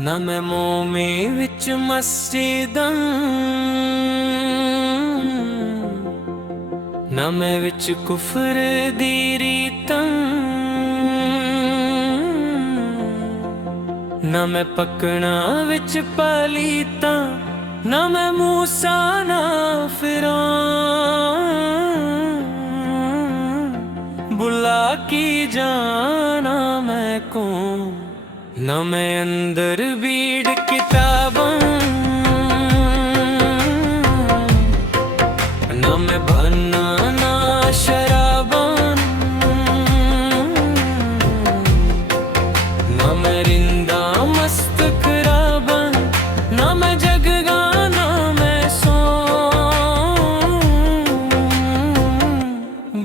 ना मैं मोमे विच मस्जिदां, ना मैं विच कुफर दी रीतां, ना मैं पकना विच पलीतां, ना मैं मूसा ना फिरौन। बुला की जाना मैं कौन, ना मैं अंदर बीड़ किताबां, ना मैं बना ना शराबां, ना मैं रिंदा मस्त खराबां, ना मैं जगगा ना मैं सो।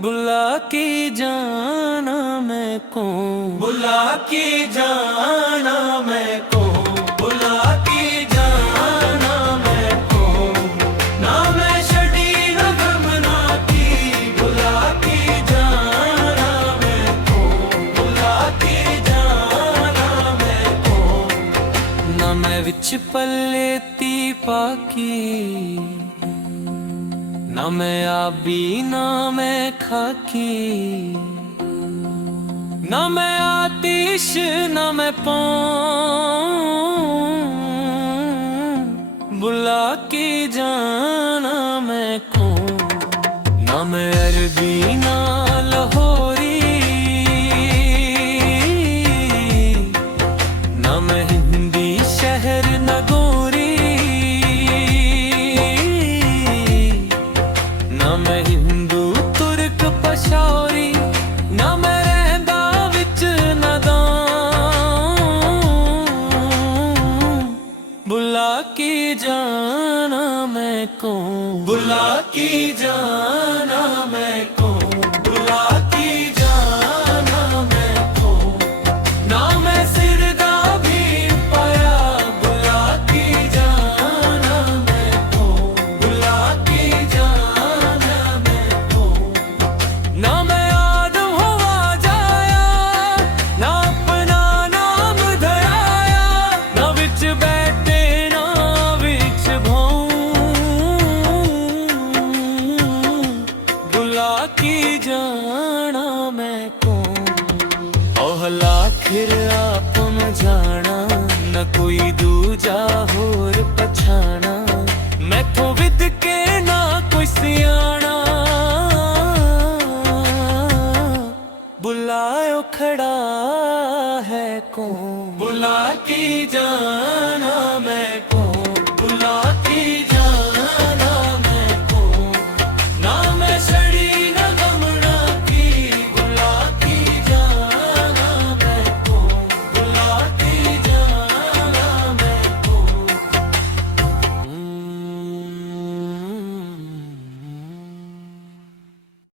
बुला के जाना मैं कौन, बुला के जाना मैं कौन, बुला के जाना मैं कौन। ना मैं छड़ी ना गम ना की, बुला के जाना मैं कौन, बुला के जाना मैं कौन। ना मैं विच पलेती पाकी, ना मैं आबी ना मैं खाकी, ना मैं आतिश ना मैं पौन। बुला के जाना मैं कौन, ना मैं अरबी ना लाहौरी, ना मैं हिंदी शहर नगोरी, ना मैं हिंदू तुर्क पशौरी, ना मैं बुला के जाना मैं कौन, बुला के जाना मैं कौन, बुला के जाना मैं कौन। ना मैं सिरदा भी पाया, बुला के जाना मैं कौन, बुला के जाना मैं कौन। ना मैं आदम हवा जाया, ना अपना नाम धराया, ना विच बैठे ना विच भाऊं। बुला के जाना मैं कौन, ओहला फिर आप न जाना, न कोई दूजा होर पछाना। मैथों विद के ना कोई सियाना, बुलायो खड़ा है कौन, बुला के जाना